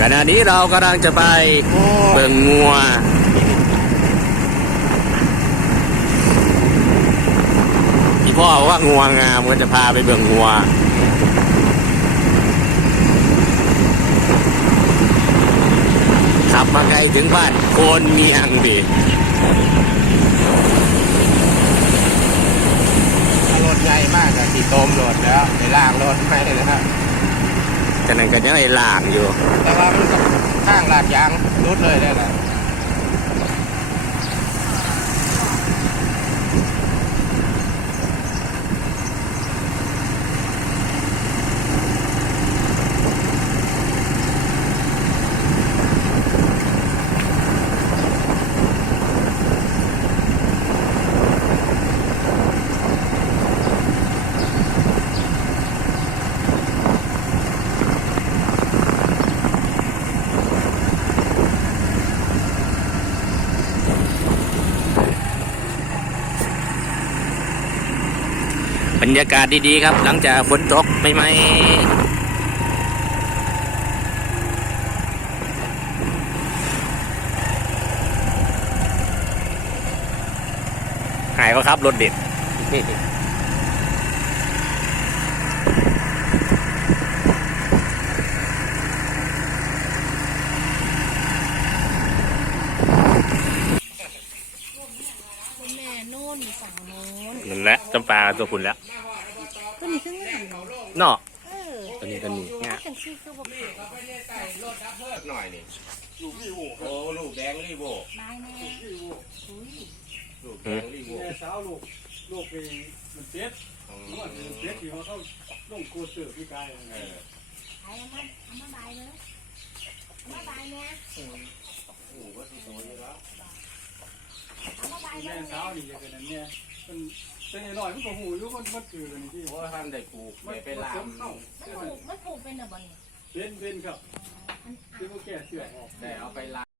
ขณะนี้เรากำลังจะไปเบิ่งงัวที่พ่อบอกว่างัวงามก็จะพาไปเบิ่งงัวขับมาไกลถึงบ้านโคนเมียงดิรถใหญ่มากอะที่ต้มรถแล้วในล่างรถไม่แล้วฉะ นั้นก็ยังไอ้ล่างอยู่ แต่ว่ามันก็ข้างลาดยางรุดเลยได้แหละ บรรยากาศดีๆครับ หลังจากฝนตกไม่ไหมหายก็ครับรถเด็ด คุณแม่นู่นฝั่งโน้น นั่น แหละจำปาตัวคุณแล้วก็มีเครื่องงานเนาะเออตัวนี้ตัวนี้เนี่ยจังซี่คือบอกหน่อยนี่ลูกรีโวโอ้ลูกแดงรีโวนายแน่อุ้ยลูกแดงรีโวแม่สาวลูกลูกไปมันเจ็บมันเจ็บที่เขาเขาลงโคตรเสือพี่กายเออไอ้มาเอามาบายเลยเอามาบายเนี่ยโอ้ก็ที่โตอยู่แล้วเอามาบายเลแม่ยสาวนี่อย่างนั้นเนี่ยมัน เป็นหน่อยมันก็หูอยู่มันมันคือกันที่เพราะว่าท่านได้ปลูกมันได้ไปเป็นลาลามมเข้ามันถูกมันถูกเป็นแบบนี้เป็นเป็นครับมันที่พวกแก่เสือออก ได้เอาไปลาม